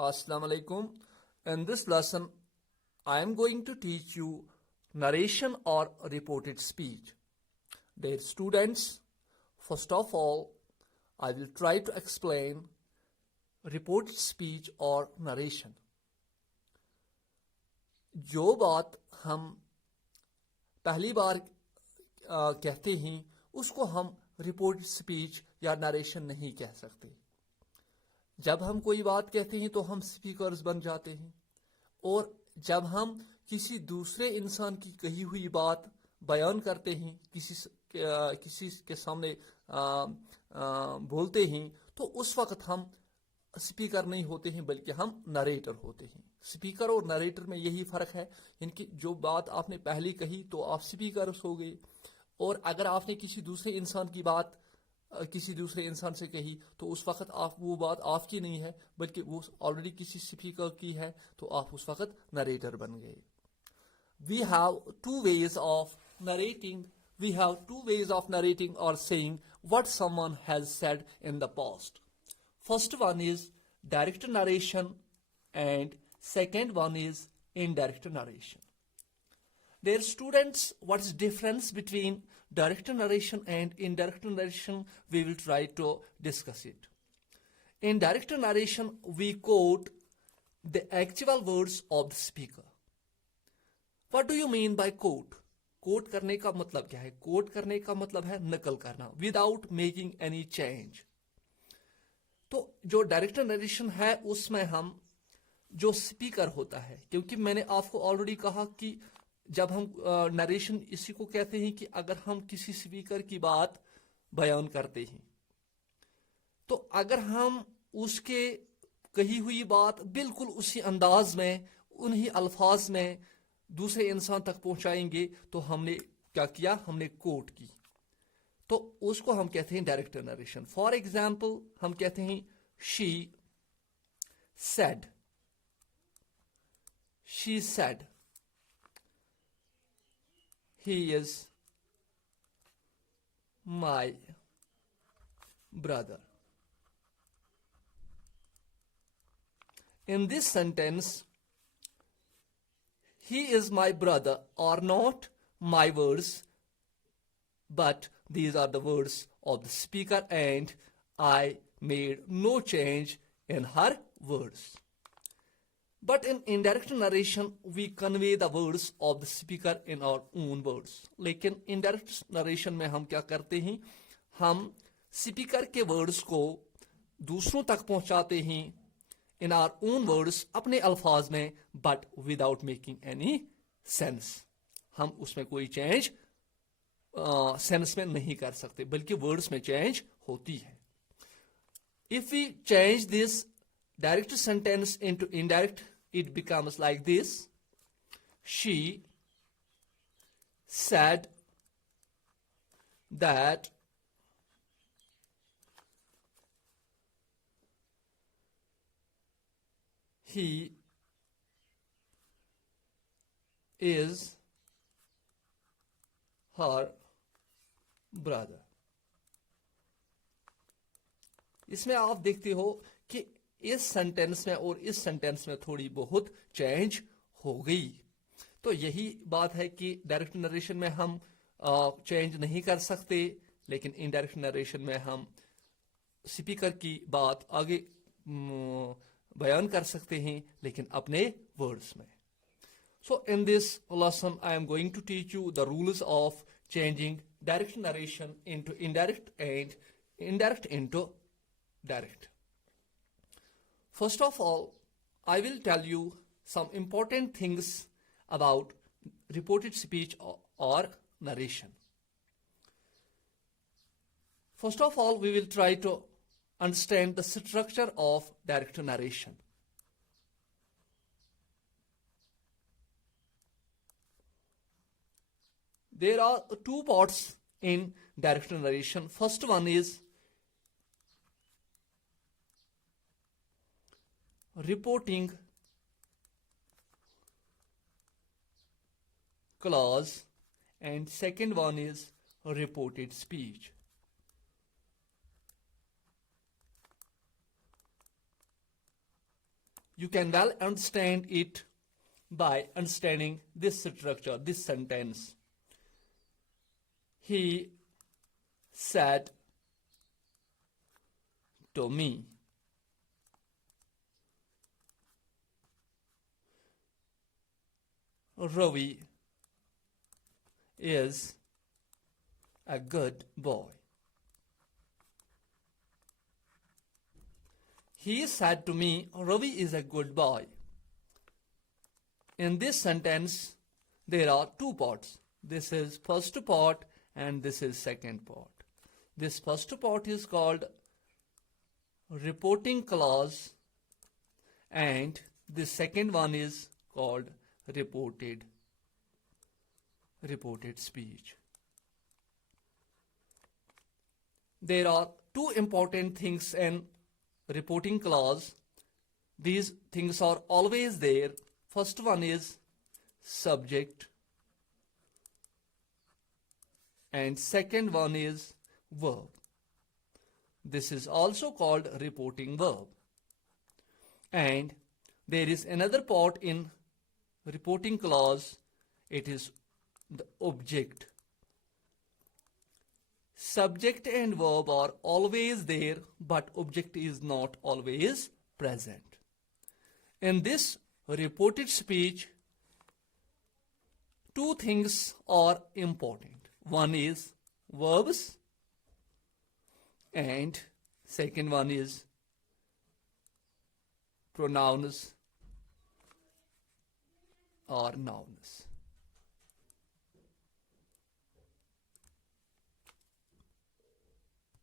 Assalamu alaikum. In this lesson, I am going to teach you narration or reported speech. Dear students, first of all, I will try to explain reported speech or narration. जो बात हम पहली बार कहते हैं उसको हम reported speech या narration नहीं कह सकते. जब हम कोई बात कहते हैं तो हम स्पीकर्स बन जाते हैं, और जब हम किसी दूसरे इंसान की कही हुई बात बयान करते हैं, किसी के सामने बोलते हैं, तो उस वक्त हम स्पीकर नहीं होते हैं बल्कि हम नरेटर होते हैं. स्पीकर और नरेटर में यही फ़र्क है. इनकी जो बात आपने पहले कही तो आप स्पीकर्स हो गए, और अगर आपने किसी दूसरे इंसान की बात किसी दूसरे इंसान से कही तो उस वक्त आप वो बात आपकी नहीं है बल्कि वो ऑलरेडी किसी स्पीकर की है, तो आप उस वक्त नरेटर बन गए. We have two ways of narrating. We have two ways of narrating और saying what someone has said in the past. First one is direct narration and second one is indirect narration. Dear students, what is difference between direct narration and indirect narration? We will try to discuss it. In direct narration, we quote the actual words of the speaker. What do you mean by quote? Quote करने का मतलब क्या है? Coat करने का मतलब है नकल करना without making any change. तो जो डायरेक्ट नरेशन है उसमें हम जो स्पीकर होता है, क्योंकि मैंने आपको ऑलरेडी कहा कि जब हम नरेशन इसी को कहते हैं कि अगर हम किसी स्पीकर की बात बयान करते हैं तो अगर हम उसके कही हुई बात बिल्कुल उसी अंदाज में उन्हीं अल्फाज में दूसरे इंसान तक पहुंचाएंगे तो हमने क्या किया? हमने कोट की. तो उसको हम कहते हैं डायरेक्ट नरेशन. फॉर एग्जाम्पल हम कहते हैं she said. She said he is my brother. In this sentence he is my brother are not my words, but these are the words of the speaker and I made no change in her words. But in indirect narration we convey the words of the speaker in our own words. लेकिन indirect narration में हम क्या करते हैं? हम speaker के words को दूसरों तक पहुंचाते हैं in our own words, अपने अल्फाज में, but without making any sense. हम उसमें कोई चेंज सेंस में नहीं कर सकते बल्कि वर्ड्स में चेंज होती है. If we change this direct sentence into indirect, it becomes like this: she said that he is her brother. इसमें आप देखते हो कि इस सेंटेंस में और इस सेंटेंस में थोड़ी बहुत चेंज हो गई. तो यही बात है कि डायरेक्ट नरेशन में हम चेंज नहीं कर सकते, लेकिन इनडायरेक्ट नरेशन में हम स्पीकर की बात आगे बयान कर सकते हैं लेकिन अपने वर्ड्स में. So in this lesson I am going to teach you the rules of changing direct narration into indirect and indirect into direct. First of all, I will tell you some important things about reported speech or narration. First of all, we will try to understand the structure of direct narration. There are two parts in direct narration. First one is reporting clause and second one is reported speech. You can well understand it by understanding this structure, this sentence. He said to me. Ravi is a good boy. He said to me, Ravi is a good boy. In this sentence, there are two parts. This is first part and this is second part. This first part is called reporting clause and the second one is called reported speech. There are two important things in reporting clause. These things are always there. First one is subject and second one is verb. This is also called reporting verb. And there is another part in reporting clause. It is the object. Subject and verb are always there, but object is not always present. In this reported speech, two things are important. One is verbs and second one is pronouns or nouns.